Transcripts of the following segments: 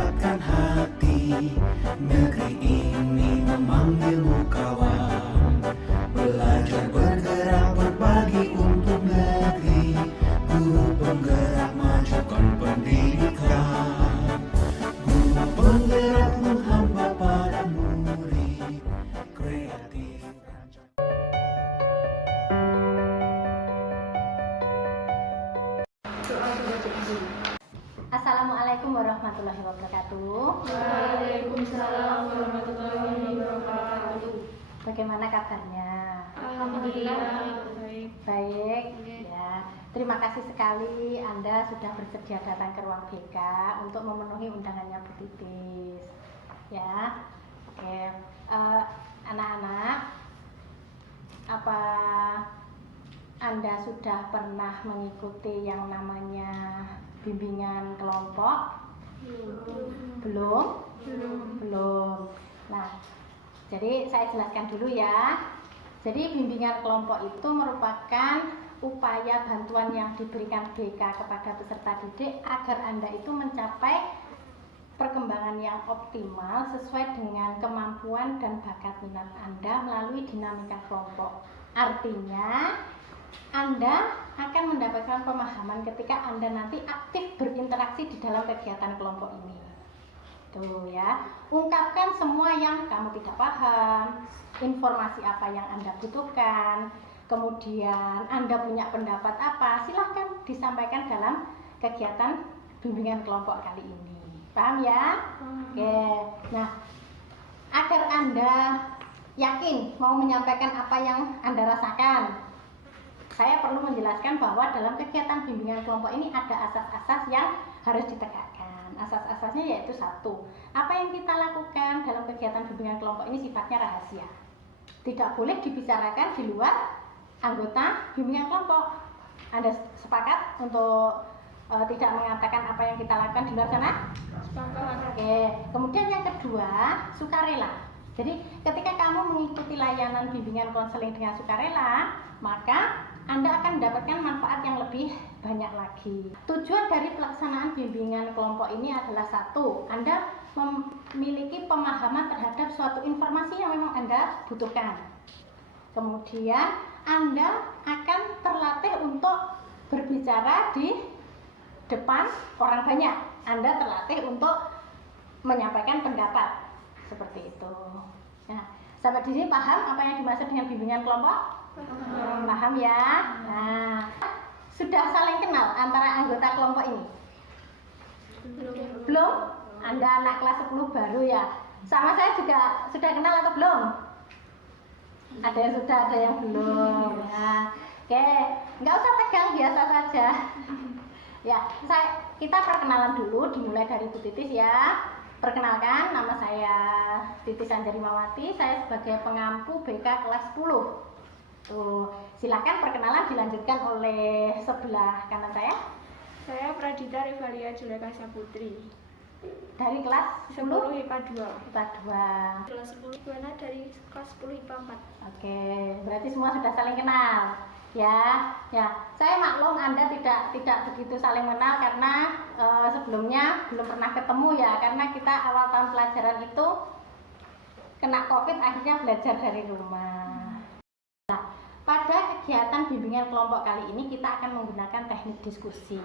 mendapatkan hati. Negeri ini memanggilmu kawan, belajar bergerak berbagi untuk negeri. Guru penggerak majukan pendidikan, guru penggerak menghamba pada murid. Kreatif Assalamualaikum warahmatullahi wabarakatuh. Waalaikumsalam warahmatullahi wabarakatuh. Bagaimana kabarnya? Alhamdulillah baik. Baik. Ya, terima kasih sekali Anda sudah bersedia datang ke ruang BK untuk memenuhi undangannya Bu Titis. Ya, oke. Anak-anak, apa Anda sudah pernah mengikuti yang namanya bimbingan kelompok? Belum? Nah, jadi saya jelaskan dulu ya. Jadi bimbingan kelompok itu merupakan upaya bantuan yang diberikan BK kepada peserta didik agar Anda itu mencapai perkembangan yang optimal sesuai dengan kemampuan dan bakat minat Anda melalui dinamika kelompok. Artinya, Anda akan mendapatkan pemahaman ketika Anda nanti aktif berinteraksi di dalam kegiatan kelompok ini. Tuh ya, ungkapkan semua yang kamu tidak paham, informasi apa yang Anda butuhkan, kemudian Anda punya pendapat apa, silahkan disampaikan dalam kegiatan bimbingan kelompok kali ini. Paham ya? Oke. Nah, agar Anda yakin mau menyampaikan apa yang Anda rasakan, saya perlu menjelaskan bahwa dalam kegiatan bimbingan kelompok ini ada asas-asas yang harus ditegakkan. Asas-asasnya yaitu satu, apa yang kita lakukan dalam kegiatan bimbingan kelompok ini sifatnya rahasia. Tidak boleh dibicarakan di luar anggota bimbingan kelompok. Anda sepakat untuk tidak mengatakan apa yang kita lakukan di luar sana? Sepakat. Oke. Kemudian yang kedua, sukarela. Jadi ketika kamu mengikuti layanan bimbingan konseling dengan sukarela, maka Anda akan mendapatkan manfaat yang lebih banyak lagi. Tujuan dari pelaksanaan bimbingan kelompok ini adalah satu, Anda memiliki pemahaman terhadap suatu informasi yang memang Anda butuhkan. Kemudian Anda akan terlatih untuk berbicara di depan orang banyak. Anda terlatih untuk menyampaikan pendapat. Seperti itu. Nah, sampai di sini paham apa yang dimaksud dengan bimbingan kelompok? Paham ya? Nah, sudah saling kenal antara anggota kelompok ini? Belum? Anda anak kelas 10 baru ya? Sama saya juga sudah kenal atau belum? Ada yang sudah, ada yang belum. Ya. Oke, nggak usah tegang, biasa saja. Ya, kita perkenalan dulu, dimulai dari Bu Titis ya. Perkenalkan, nama saya Titis Anjari Mawati, saya sebagai pengampu BK kelas 10. Tuh, silakan perkenalan dilanjutkan oleh sebelah kanan saya. Saya Pradita Rivalia Juleka Saputri. Dari kelas 10 IPA 2. IPA 2. Kelas 10 Buana dari kelas 10 IPA 4. Oke, berarti semua sudah saling kenal. Ya, saya maklum Anda tidak begitu saling kenal karena sebelumnya belum pernah ketemu ya, karena kita awal tahun pelajaran itu kena COVID, akhirnya belajar dari rumah. Nah, pada kegiatan bimbingan kelompok kali ini kita akan menggunakan teknik diskusi.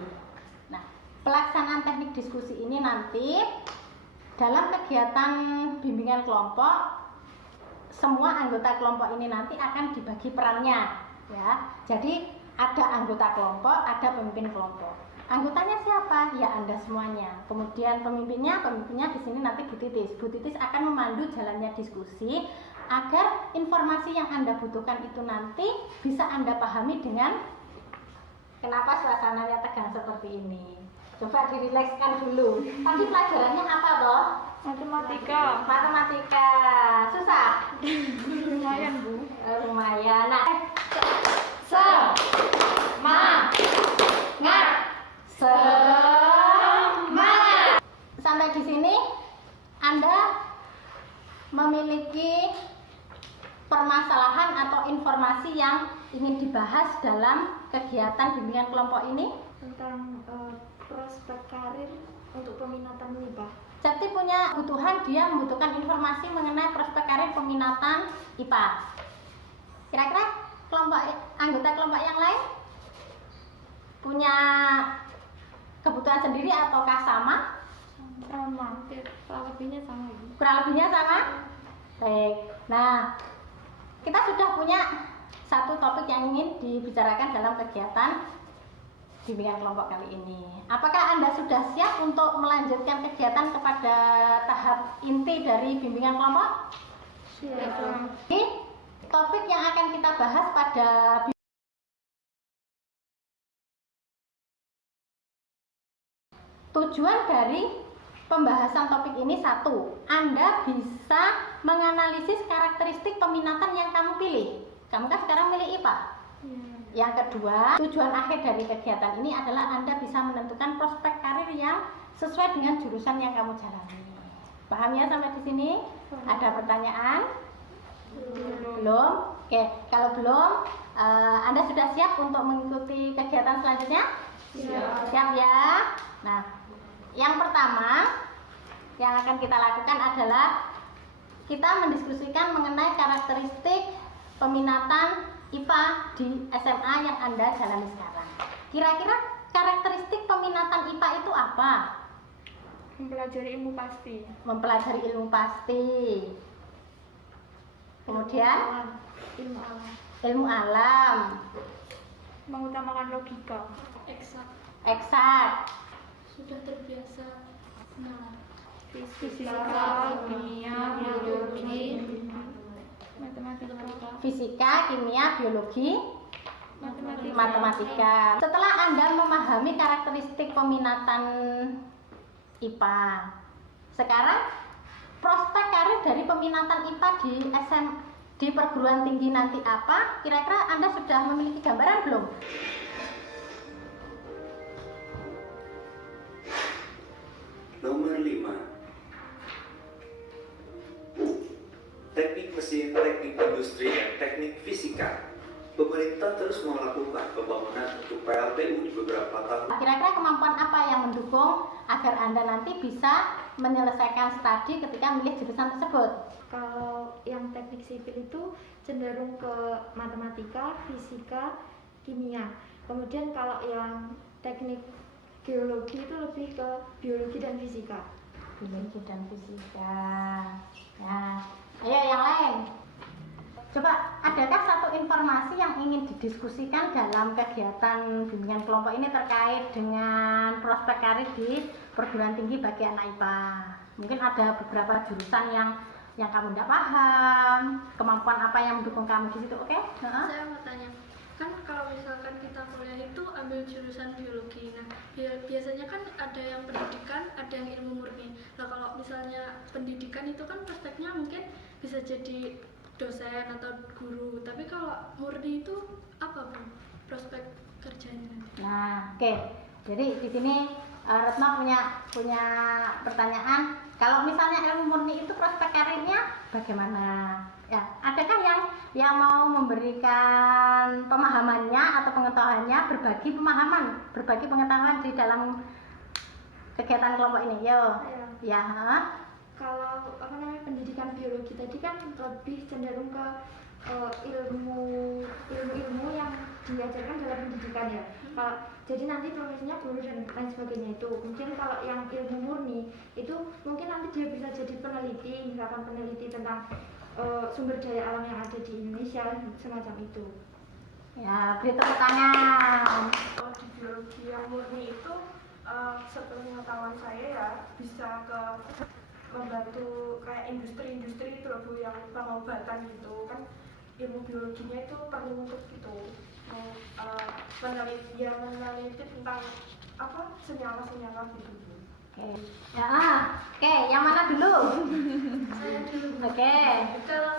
Nah, pelaksanaan teknik diskusi ini nanti dalam kegiatan bimbingan kelompok, semua anggota kelompok ini nanti akan dibagi perannya. Ya, jadi ada anggota kelompok, ada pemimpin kelompok. Anggotanya siapa? Ya Anda semuanya. Kemudian pemimpinnya di sini nanti Bu Titis. Bu Titis akan memandu jalannya diskusi agar informasi yang Anda butuhkan itu nanti bisa Anda pahami dengan kenapa suasananya tegang seperti ini. Coba dirilekskan dulu. Tadi pelajarannya apa toh? Matematika. Matematika. Susah? Lumayan, Bu. Lumayan. Nah, semangat. Semangat. Sampai di sini Anda memiliki permasalahan atau informasi yang ingin dibahas dalam kegiatan bimbingan kelompok ini? Tentang prospek karir untuk peminatan ini, Pak? Jadi punya kebutuhan, dia membutuhkan informasi mengenai prospek karir peminatan IPA. Kira-kira anggota kelompok yang lain punya kebutuhan sendiri ataukah sama? Sama, kurang lebihnya sama. Kurang lebihnya sama? Baik. Nah, kita sudah punya satu topik yang ingin dibicarakan dalam kegiatan bimbingan kelompok kali ini. Apakah Anda sudah siap untuk melanjutkan kegiatan kepada tahap inti dari bimbingan kelompok? Siap. Ini topik yang akan kita bahas pada tujuan dari pembahasan topik ini satu, Anda bisa menganalisis karakteristik peminatan yang kamu pilih. Kamu kan sekarang milih IPA. Yang kedua, tujuan akhir dari kegiatan ini adalah Anda bisa menentukan prospek karir yang sesuai dengan jurusan yang kamu jalani. Paham ya sampai di sini? Ada pertanyaan? Belum? Oke, kalau belum, Anda sudah siap untuk mengikuti kegiatan selanjutnya? Siap. Siap ya? Nah, yang pertama yang akan kita lakukan adalah kita mendiskusikan mengenai karakteristik peminatan IPA di SMA yang Anda jalani sekarang. Kira-kira karakteristik peminatan IPA itu apa? Mempelajari ilmu pasti. Mempelajari ilmu pasti. Kemudian Ilmu alam. ilmu alam, Mengutamakan logika. eksak, Sudah terbiasa menalar. Fisika, kimia, biologi, matematika. fisika, kimia, biologi, Matematika. matematika. Setelah Anda memahami karakteristik peminatan IPA, sekarang prospek karir dari peminatan IPA di perguruan tinggi nanti apa? Kira-kira Anda sudah memiliki gambaran belum? Nomor 5. Teknik mesin, teknik industri, dan teknik fisika. Pemerintah terus melakukan pembangunan untuk PLTU di beberapa tahun. Kira-kira kemampuan apa yang mendukung agar Anda nanti bisa menyelesaikan studi ketika memilih jurusan tersebut? Kalau yang teknik sipil itu cenderung ke matematika, fisika, kimia. Kemudian kalau yang teknik geologi itu lebih ke biologi dan fisika. Biologi dan fisika. Nah, ayo yang lain. Coba, adakah satu informasi yang ingin didiskusikan dalam kegiatan bimbingan kelompok ini terkait dengan prospek karir di perguruan tinggi bagi anak IPA? Mungkin ada beberapa jurusan yang kamu tidak paham, kemampuan apa yang mendukung kamu di situ, oke? Saya mau tanya, kan kalau misalkan kita kuliah itu ambil jurusan biologi, nah biasanya kan ada yang pendidikan, ada yang ilmu murni. Nah kalau misalnya pendidikan itu kan prospeknya mungkin bisa jadi dosen atau guru, tapi kalau murni itu apa Bu prospek kerjanya nanti? Nah, oke. Jadi di sini Retno punya pertanyaan. Kalau misalnya ilmu murni itu prospek karirnya bagaimana? Ya, adakah yang mau memberikan pemahamannya atau pengetahuannya, berbagi pengetahuan di dalam kegiatan kelompok ini? Yo. Ya. Kalau pendidikan biologi tadi kan lebih cenderung ke ilmu yang diajarkan dalam pendidikan ya. Jadi nanti profesinya guru dan lain sebagainya itu. Mungkin kalau yang ilmu murni itu mungkin nanti dia bisa jadi peneliti, misalkan peneliti tentang sumber daya alam yang ada di Indonesia, semacam itu. Ya, beri tepuk tangan. Kalau di biologi yang murni itu sepengetahuan saya ya bisa ke membantu kayak industri-industri itu loh Bu, yang pengobatan gitu kan, ilmu biologinya itu perlu untuk gitu meneliti tentang apa senyawa-senyawa gitu. Oke. Ya, oke, yang mana dulu? Saya dulu. Oke. Kalau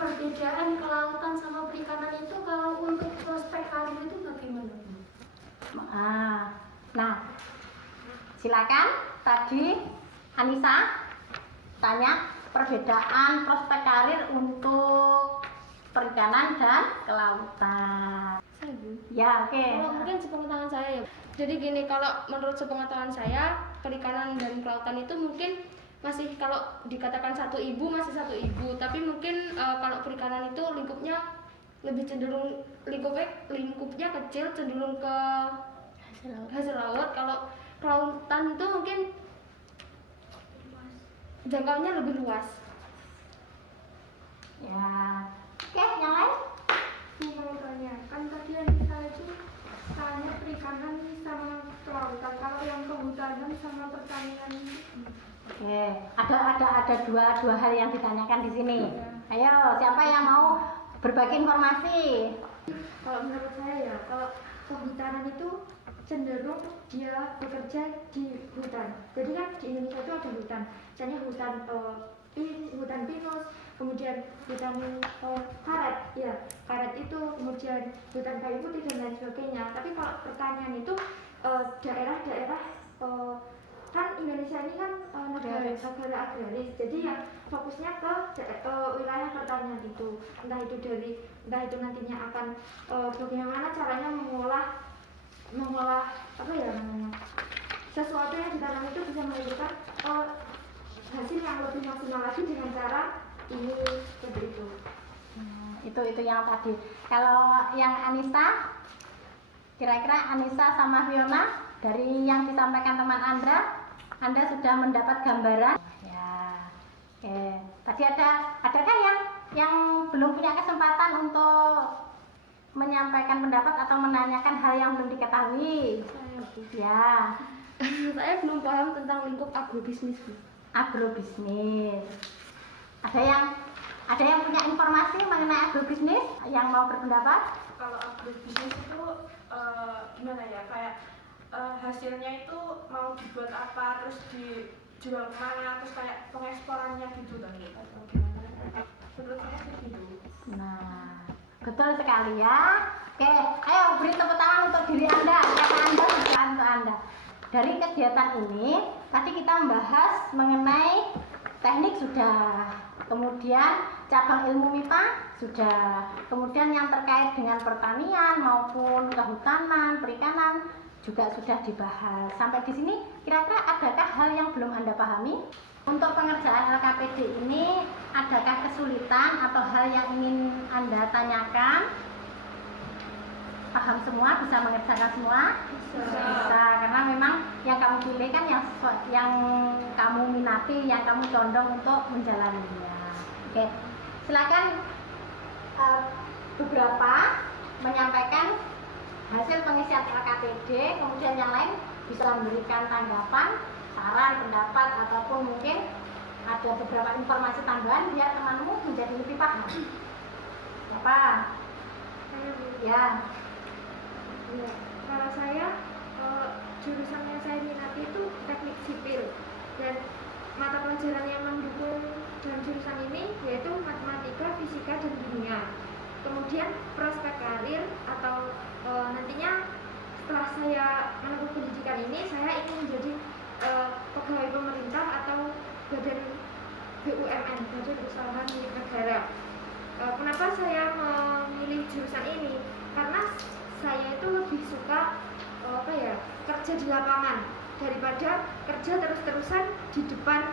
perbedaan kelautan sama perikanan itu kalau untuk prospek karir itu bagaimana Bu? Nah, silakan. Tadi Anissa tanya perbedaan prospek karir untuk perikanan dan kelautan. Saya Bu. Ya, oke. Kalau mungkin sepengetahuan saya ya. Jadi gini, kalau menurut sepengetahuan saya perikanan dan kelautan itu mungkin masih, kalau dikatakan satu ibu masih satu ibu, tapi mungkin kalau perikanan itu lingkupnya lebih cenderung lingkupnya kecil, cenderung ke hasil laut. Kalau kelautan itu mungkin jangkauannya lebih luas. Ya, oke, yang lain? Mau tanya, kan tadi Anissa itu tanya perikanan sama kelautan, kalau yang kehutanan sama pertanian. Oke, ada dua hal yang ditanyakan di sini. Ayo, siapa yang mau berbagi informasi? Kalau menurut saya ya, kalau kehutanan itu cenderung dia bekerja di hutan. Jadi kan di Indonesia itu ada hutan, misalnya hutan pinus, kemudian hutan karet, ya karet itu, kemudian hutan kayu putih dan lain sebagainya. Tapi kalau pertanian itu daerah-daerah kan Indonesia ini kan negara agraris, jadi yang fokusnya ke wilayah pertanian itu, entah itu nantinya akan bagaimana caranya mengolah apa ya namanya, sesuatu yang ditanam itu bisa menghasilkan hasil yang lebih maksimal lagi dengan cara ini, seperti itu. Itu yang tadi. Kalau yang Anissa, kira-kira Anissa sama Fiona, dari yang disampaikan teman Anda sudah mendapat gambaran? Ya, oke. Tadi adakah yang belum punya kesempatan untuk menyampaikan pendapat atau menanyakan hal yang belum diketahui? Ya. Saya belum paham tentang lingkup agrobisnis. Agrobisnis. Ada yang punya informasi mengenai agrobisnis yang mau berpendapat? Kalau agrobisnis itu gimana ya, kayak hasilnya itu mau dibuat apa, terus dijual kemana, terus kayak pengeksporannya gitu kan, atau gimana? Menurut saya sih gitu. Nah, betul sekali ya. Oke, ayo beri tepuk tangan untuk diri Anda, kata Anda, untuk Anda. Dari kegiatan ini, tadi kita membahas mengenai teknik sudah, kemudian cabang ilmu MIPA sudah, kemudian yang terkait dengan pertanian maupun kehutanan, perikanan juga sudah dibahas. Sampai di sini, kira-kira adakah hal yang belum Anda pahami? Untuk pengerjaan LKPD ini, adakah kesulitan atau hal yang ingin Anda tanyakan? Paham semua? Bisa mengerjakan semua? Bisa, karena memang yang kamu pilih kan yang kamu minati, yang kamu condong untuk menjalaninya. Oke, silakan beberapa menyampaikan hasil pengisian LKPD, kemudian yang lain bisa memberikan tanggapan, saran, pendapat, ataupun mungkin ada beberapa informasi tambahan biar temanmu menjadi lebih paham. Siapa? Ya. Ya, kalau saya jurusan yang saya minati itu teknik sipil, dan mata pelajaran yang mendukung dalam jurusan ini yaitu matematika, fisika, dan kimia. Kemudian prospek karir atau nantinya setelah saya menempuh pendidikan ini, saya ingin menjadi pegawai pemerintah atau badan BUMN, badan usaha milik negara. Kenapa saya memilih jurusan ini? Karena saya itu lebih suka kerja di lapangan daripada kerja terus-terusan di depan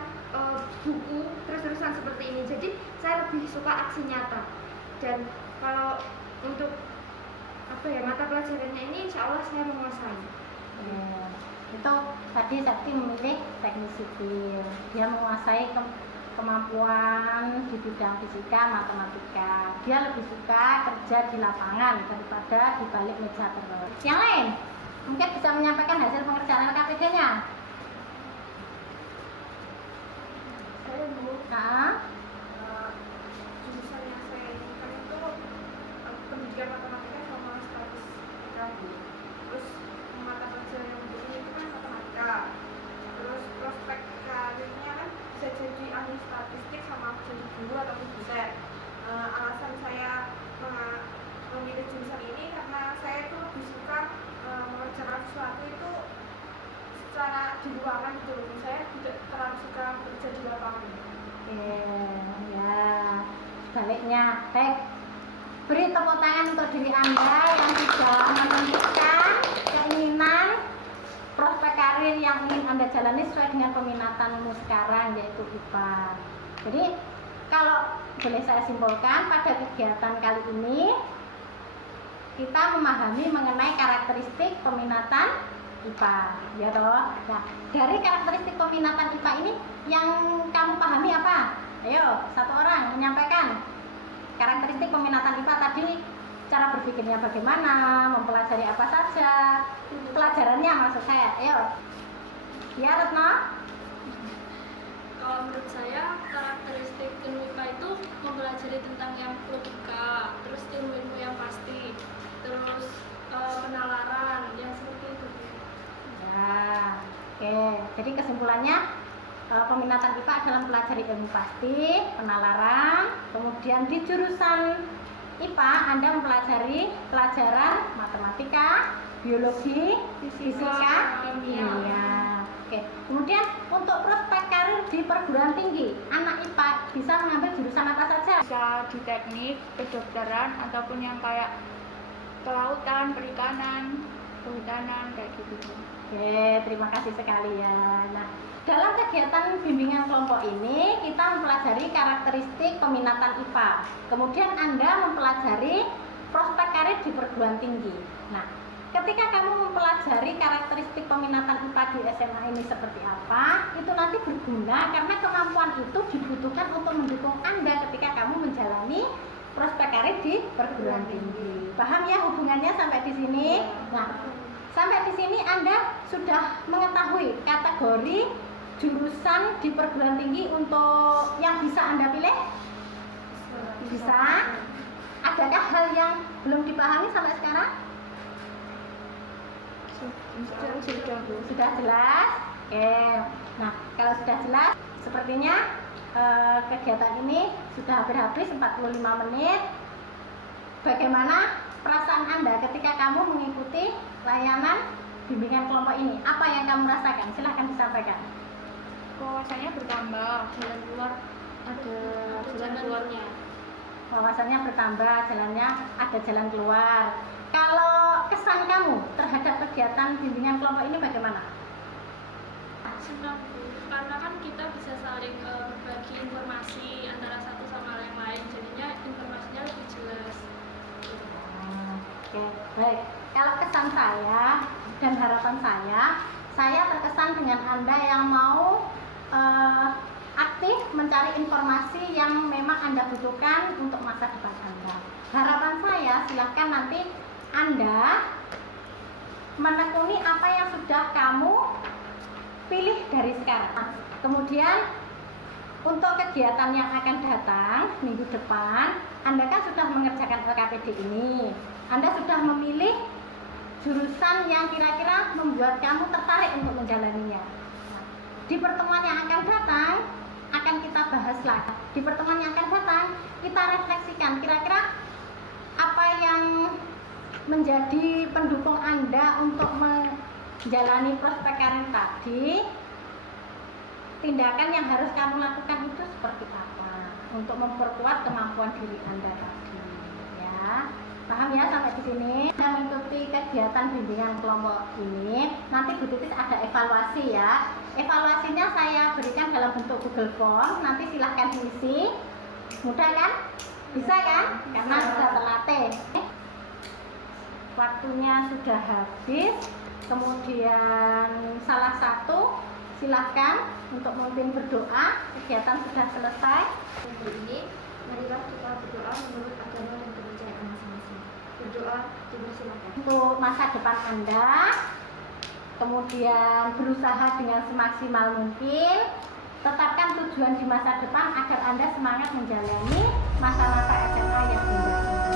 buku terus-terusan seperti ini. Jadi saya lebih suka aksi nyata. Dan kalau untuk mata pelajarannya ini, insya Allah saya menguasai. Ya, itu tadi Sakti memilih teknik sipil. Dia menguasai kemampuan di bidang fisika, matematika. Dia lebih suka kerja di lapangan daripada di balik meja terus. Yang lain mungkin bisa menyampaikan hasil pengerjaan LKPD-nya. Saya mau jurusan yang saya inginkan itu pendidikan matematika sama statistika. Terus mata pelajaran yang ini itu kan matematika. Terus prospek karirnya kan bisa jadi ahli statistik sama jadi guru ataupun dosen. Alasan saya memilih jurusan ini karena saya itu lebih suka mengerjakan sesuatu itu secara di ruangan gitu. Saya tidak terlalu suka bekerja di lapangan. Ya, sebaliknya. Baik, beri tepuk tangan untuk diri Anda yang sudah menentukan keinginan prospek karir yang ingin Anda jalani sesuai dengan peminatanmu sekarang, yaitu IPA. Jadi kalau boleh saya simpulkan, pada kegiatan kali ini kita memahami mengenai karakteristik peminatan IPA, ya toh. Nah, dari karakteristik peminatan IPA ini yang kamu pahami apa? Ayo, satu orang menyampaikan karakteristik peminatan IPA tadi, cara berpikirnya bagaimana, mempelajari apa saja, pelajarannya maksud saya. Ayo, ya Retno. Kalau menurut saya karakteristik ilmu IPA itu mempelajari tentang yang logika, terus ilmu-ilmu yang pasti, terus penalaran yang seperti itu. Ya, oke. Jadi kesimpulannya peminatan IPA adalah mempelajari ilmu pasti, penalaran, kemudian di jurusan IPA Anda mempelajari pelajaran matematika, biologi, fisika, kimia. Oke. Kemudian untuk prospek karir di perguruan tinggi, anak IPA bisa mengambil jurusan apa saja? Bisa di teknik, kedokteran, ataupun yang kayak kelautan, perikanan, kehutanan, kayak gitu. Oke, terima kasih sekali ya. Nah, dalam kegiatan bimbingan kelompok ini kita mempelajari karakteristik peminatan IPA. Kemudian Anda mempelajari prospek karir di perguruan tinggi. Nah, ketika kamu mempelajari karakteristik peminatan IPA di SMA ini seperti apa, itu nanti berguna karena kemampuan itu dibutuhkan untuk mendukung Anda ketika kamu menjalani prospek karir di perguruan tinggi. Paham ya hubungannya sampai di sini? Nah, sampai di sini Anda sudah mengetahui kategori jurusan di perguruan tinggi untuk yang bisa Anda pilih? Bisa? Adakah hal yang belum dipahami sampai sekarang? Sudah jelas? Oke. Nah, kalau sudah jelas, sepertinya kegiatan ini sudah hampir habis 45 menit. Bagaimana perasaan Anda ketika kamu mengikuti layanan bimbingan kelompok ini? Apa yang kamu rasakan? Silahkan disampaikan. Wawasannya bertambah, jalan keluar ada jalan keluarnya. Wawasannya bertambah, jalannya ada jalan keluar. Kalau kesan kamu terhadap kegiatan bimbingan kelompok ini bagaimana? Senang Bu, karena kan kita bisa saling berbagi informasi antara satu sama yang lain, jadinya informasinya lebih jelas. Oke, baik. Kalau kesan saya dan harapan saya terkesan dengan Anda yang mau aktif mencari informasi yang memang Anda butuhkan untuk masa depan Anda. Harapan saya silahkan nanti Anda menekuni apa yang sudah kamu pilih dari sekarang. Kemudian untuk kegiatan yang akan datang minggu depan, Anda kan sudah mengerjakan LKPD ini. Anda sudah memilih jurusan yang kira-kira membuat kamu tertarik untuk menjalaninya. Di pertemuan yang akan datang akan kita bahas lagi. Di pertemuan yang akan datang kita refleksikan kira-kira apa yang menjadi pendukung Anda untuk menjalani prospek karir tadi. Tindakan yang harus kamu lakukan itu seperti apa untuk memperkuat kemampuan diri Anda tadi, ya. Paham ya sampai di sini? Anda mengikuti kegiatan bimbingan kelompok ini, nanti Bu Titis ada evaluasi ya. Evaluasinya saya berikan dalam bentuk Google Form, nanti silahkan diisi. Mudah kan? Bisa kan? Karena sudah terlatih. Waktunya sudah habis. Kemudian salah satu silahkan untuk memimpin berdoa. Kegiatan sudah selesai. Untuk ini, marilah kita berdoa menurut agama dan kepercayaan masing-masing. Berdoa, dipersilakan. Untuk masa depan Anda, kemudian berusaha dengan semaksimal mungkin. Tetapkan tujuan di masa depan agar Anda semangat menjalani masa-masa SMA yang indah ini.